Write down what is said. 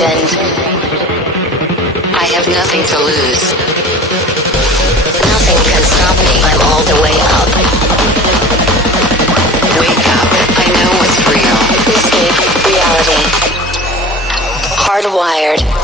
legend. I have nothing to lose. Nothing can stop me. I'm all the way up. Wake up. I know what's real. Escape reality. Hardwired.